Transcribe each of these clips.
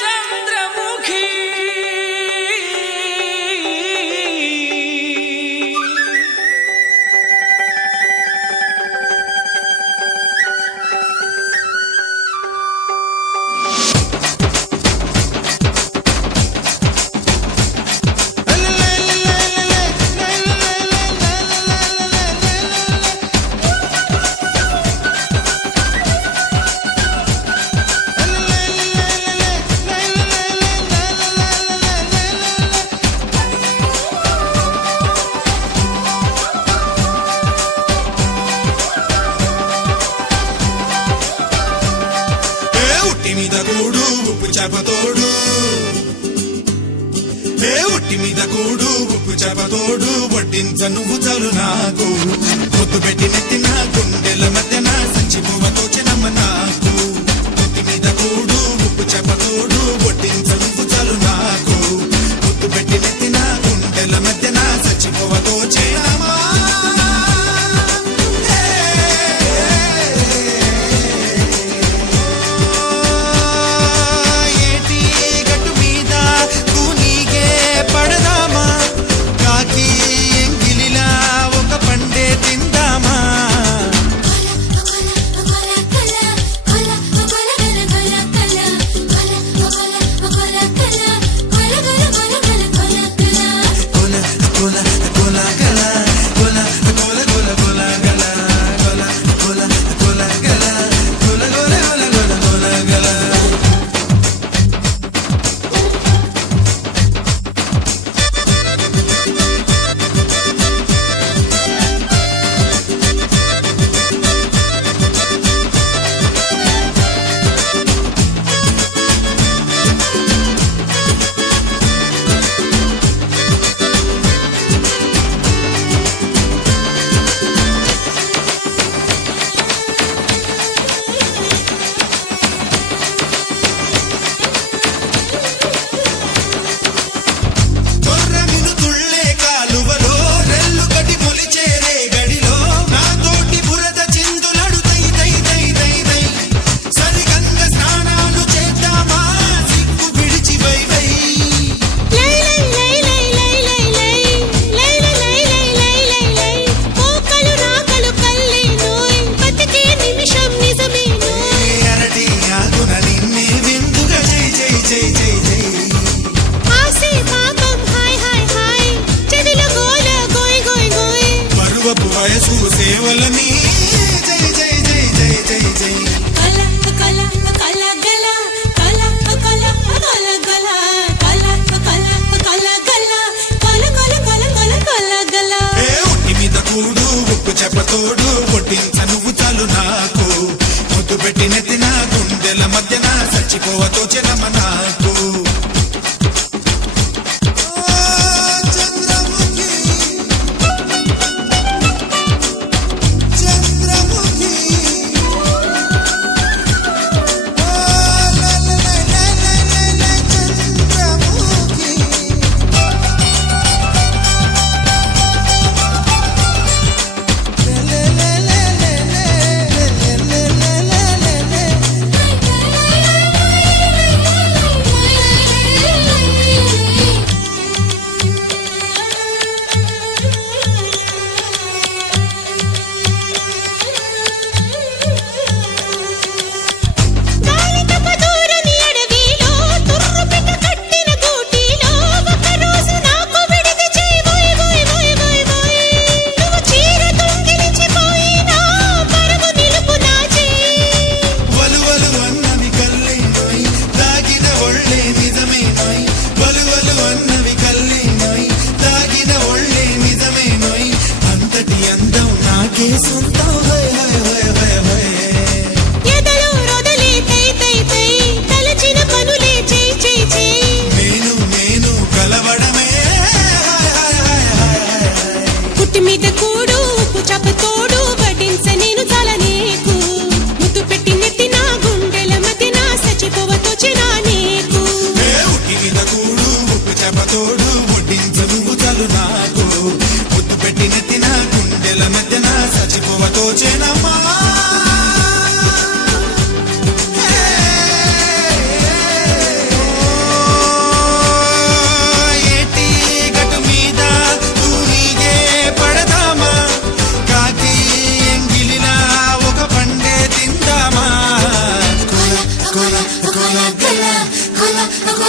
చంద్రముఖి ఉట్టి మీద కూడు ఉప్పు చేపతోడు వడ్డించ నువ్వు చాలు నాకు పొద్దు పెట్టి నెత్తిన గుండెల మధ్యన సంచిపోవతో చినమ్మ నాకు ఉట్టి మీద కూడు ఉప్పు చేపతోడు వడ్డించ నువ్వు చాలు నాకు పొద్దు పెట్టి నెత్తిన గుండెల మధ్యన సంచిపోవతో చినమ్మా వయసు సేవలని జై జై జై జై జై జై కల కల కల గల కల కల కల గల కల కల కల గల కల కల కల కల కల గల ఉట్టి మీద కూడు ఉప్పు చేపతోడు వడ్డించ నువ్వు చాలు నాకు ముద్దు పెట్టి నెత్తిన గుండెల మధ్యన చచ్చిపోవతో చినమ్మ నాకు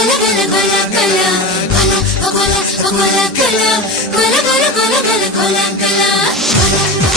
kola kola kola kola kola kola kola kola kola kola kola kola kola kola kola